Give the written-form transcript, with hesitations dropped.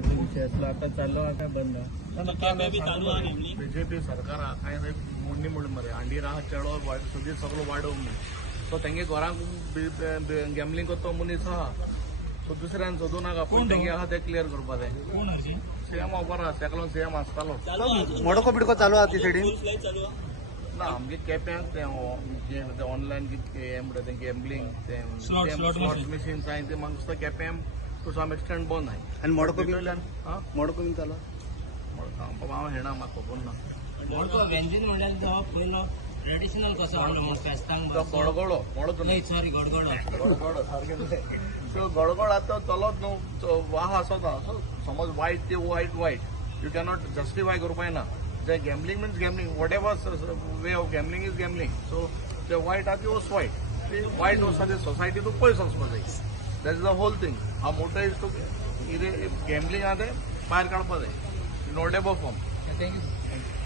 gambling विषय असलो आता चाललो आता बंद बीजेपी सरकार काय मोडणी म्हणून मरे अंडी राहा चेडो सुधी सगळं वाडोवंक सो तेंगे घरांक गॅमलिंग करतो मनीस आहा सो दुसऱ्यान सोदूं नाका पूण तेंगे आहा ते क्लियर करपा जाय सीएम बरो तेका सीएम आसतालो मोडको बिडको चालू आहा ती सायडीन ना आमगे केप्यांक ते ऑनलायन हे म्हणटा ते गॅमलिंग ते स्लॉट मशीन्स आहाय ते म्हाका दिसता केप्यां टू सम एक्सटेंट बंद आहाय आनी मोडको बीन चालू हांव हेणा म्हाका खबर ना मोडको व्यंजन म्हणल्यार तो पयलो ट्रेडिशनल कसो आहलो फेस्तांक गडगडो मोडतो नाही सॉरी गडगडो गडगड सारकें सो गडगड आतां चलत न्हू वाह आसता समज वायट ते वायट यू कॅनॉट जस्टिफाय करपा येना जे gambling means gambling what ever way of gambling is gambling so जे वायट आहा ती वस्त वायट ती वायट वस्त ते सोसायटीतून पयस वचपा जाय that is the whole thing हा मोटो इज टू गॅमलिंग आहा ते भायर काडपा जाय in whatever form thank you